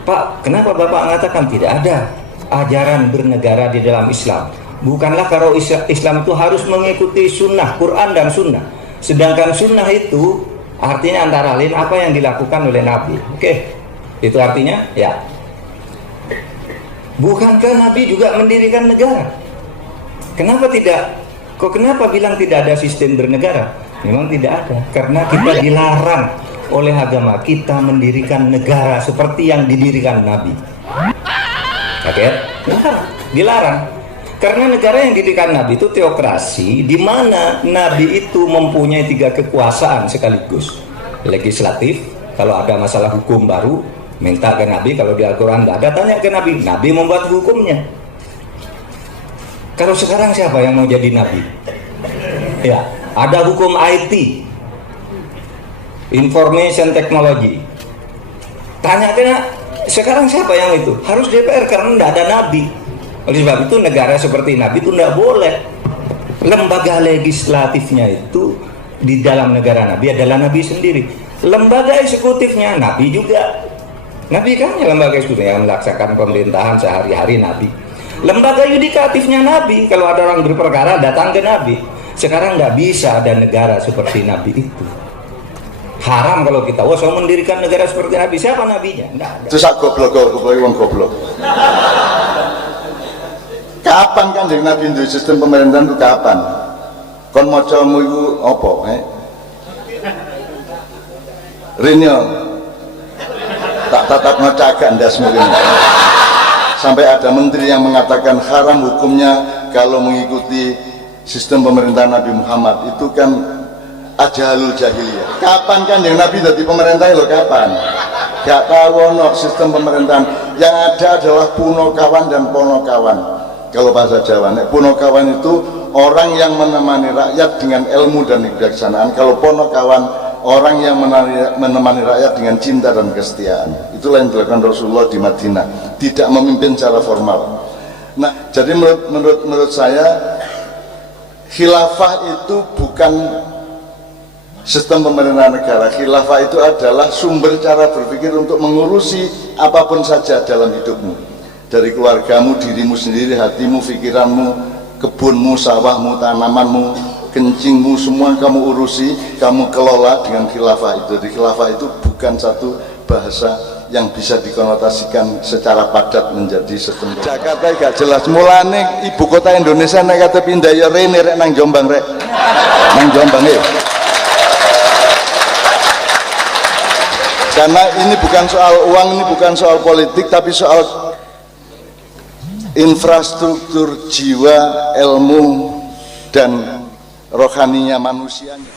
Pak, kenapa Bapak mengatakan tidak ada ajaran bernegara di dalam Islam? Bukanlah kalau Islam itu harus mengikuti sunnah, Quran dan sunnah. Sedangkan sunnah itu artinya antara lain apa yang dilakukan oleh Nabi. Oke, itu artinya ya. Bukankah Nabi juga mendirikan negara? Kenapa tidak? Kok kenapa bilang tidak ada sistem bernegara? Memang tidak ada, karena kita dilarang oleh agama kita mendirikan negara seperti yang didirikan Nabi. Oke, dilarang. Karena negara yang didirikan Nabi itu teokrasi, di mana Nabi itu mempunyai 3 kekuasaan sekaligus. Legislatif, kalau ada masalah hukum baru, minta ke Nabi. Kalau di Al-Quran tidak ada, tanya ke Nabi. Nabi membuat hukumnya. Kalau sekarang siapa yang mau jadi Nabi? Ya, ada hukum IT, Information Technology. Tanya ke sekarang siapa yang itu? Harus DPR karena tidak ada Nabi. Oleh sebab itu negara seperti Nabi itu tidak boleh. Lembaga legislatifnya itu di dalam negara Nabi adalah Nabi sendiri. Lembaga eksekutifnya Nabi juga. Nabi kan ya lembaga eksekutif yang melaksanakan pemerintahan sehari-hari Nabi. Lembaga yudikatifnya Nabi. Kalau ada orang berperkara datang ke Nabi. Sekarang nggak bisa ada negara seperti Nabi itu. Haram kalau kita, wah saya mendirikan negara seperti Nabi. Siapa nabinya? Nggak ada. Terus aku goblok. Kapan kan dari Nabi itu sistem pemerintahan itu kapan? Kon mocomu itu apa? Rinyo tak tatap ngocak ndas mungkin. Sampai ada menteri yang mengatakan haram hukumnya kalau mengikuti sistem pemerintahan Nabi Muhammad. Itu kan ajalul jahiliyah. Kapan kan yang Nabi jadi pemerintah lo kapan? Gak tahu no sistem pemerintahan. Yang ada adalah punokawan dan ponokawan. Kalau bahasa Jawa, punokawan itu orang yang menemani rakyat dengan ilmu dan kebijaksanaan. Kalau ponokawan, orang yang menemani rakyat dengan cinta dan kesetiaan. Itulah yang dilakukan Rasulullah di Madinah. Tidak memimpin secara formal. Nah, jadi menurut saya khilafah itu bukan sistem pemerintahan negara. Khilafah itu adalah sumber cara berpikir untuk mengurusi apapun saja dalam hidupmu. Dari keluargamu, dirimu sendiri, hatimu, pikiranmu, kebunmu, sawahmu, tanamanmu, kencingmu, semua kamu urusi, kamu kelola dengan khilafah itu. Jadi khilafah itu bukan satu bahasa yang bisa dikonotasikan secara padat menjadi sistem. Jakarta gak jelas. Mulane ibu kota Indonesia nek kate pindah ya rene rek nang Jombang rek. Nang Jombang ya. Karena ini bukan soal uang, ini bukan soal politik, tapi soal infrastruktur jiwa, ilmu, dan rohaninya manusianya.